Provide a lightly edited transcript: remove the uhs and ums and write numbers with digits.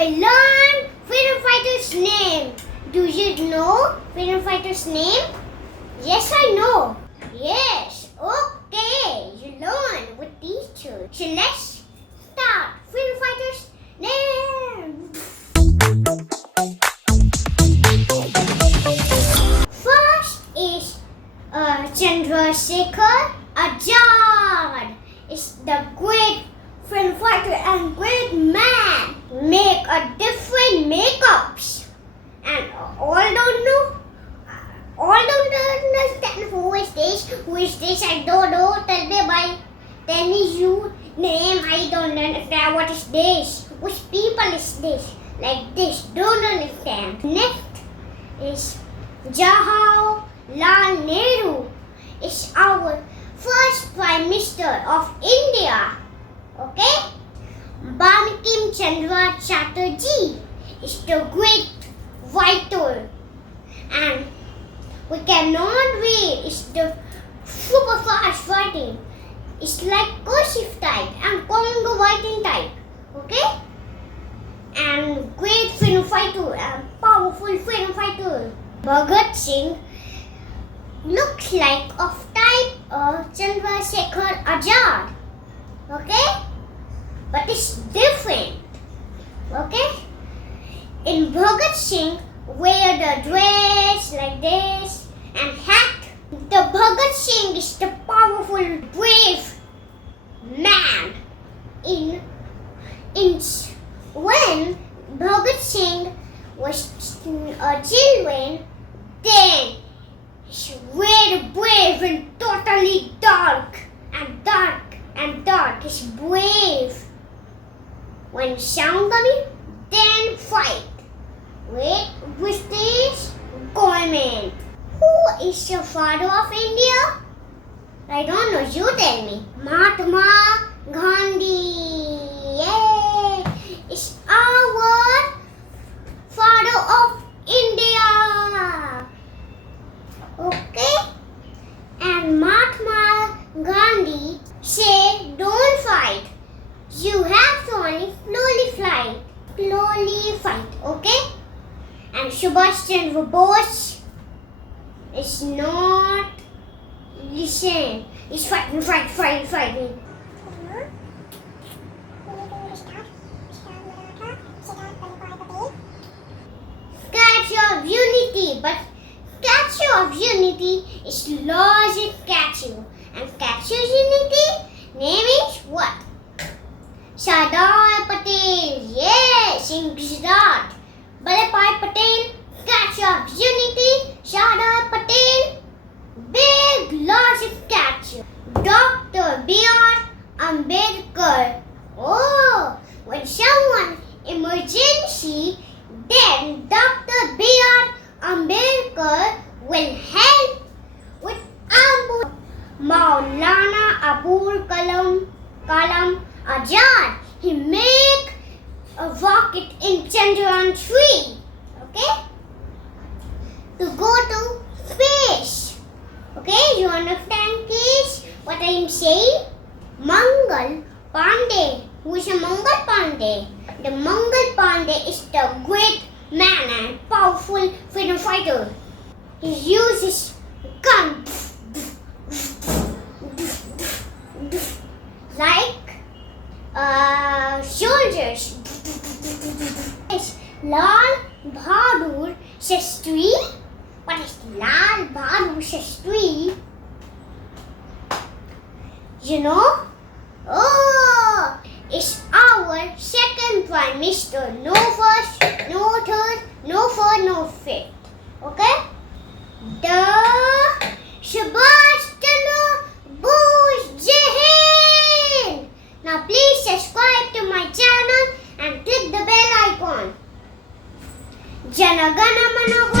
we'll learn freedom fighter's name. Do you know freedom fighter's name? Yes, I know. Yes, okay. You learn with these two. So let's start. Freedom fighter's name. First is Chandrasekhar Azad. Is the great freedom fighter and great man. Make a different makeups, and all don't understand who is this, I don't know, tell me you name, I don't understand what is this, which people is this, like this, don't understand. Next is Jawaharlal Nehru, is our first Prime Minister of India, okay? Bankim Chandra Chatterjee is the great fighter, and we cannot wait. It's the super fast fighting. It's like cursive type and Congo fighting type, okay? And great freedom fighter and powerful freedom fighter. Bhagat Singh looks like of type Chandrasekhar Azad, okay? But it's different, okay? In Bhagat Singh, wear the dress like this and hat. The Bhagat Singh is the powerful, brave man. When Bhagat Singh was children, then he's very brave and totally dark. He's brave. When sound coming, then fight. Wait, with this government. Who is the father of India? I don't know, you tell me. Mahatma Gandhi. Yay! Is our father of India. Okay? And Mahatma Gandhi say, don't fight. You have to only slowly fight, okay? And Subhash Chandra Bose is not listen. He's fighting. Statue of Unity, but Statue of Unity is lost in statue. And Statue of Unity name is what? Sardar Patel. Yes, in Gujarat. Vallabhbhai Patel, Statue of Unity, Sardar Patel, big large statue. Dr. B.R. Ambedkar. Oh, when someone emergency, then Dr. B.R. Ambedkar will help with Maulana Abul Kalam Azad. He make a rocket in Chandrayaan 3, okay? To go to space. Okay, you understand please what I am saying? Mangal Pandey. Who is a Mangal Pandey? The Mangal Pandey is the great man and powerful freedom fighter. He uses gun like soldiers. Lal Bahadur Shastri. What is Lal Bahadur Shastri? You know? Oh, it's our second Prime Minister. No first, no third, no fourth, no fifth. Okay? The Subhash Chandra Bose. Jai Hind. Now please subscribe to my channel and click the bell icon. Jana Gana Mana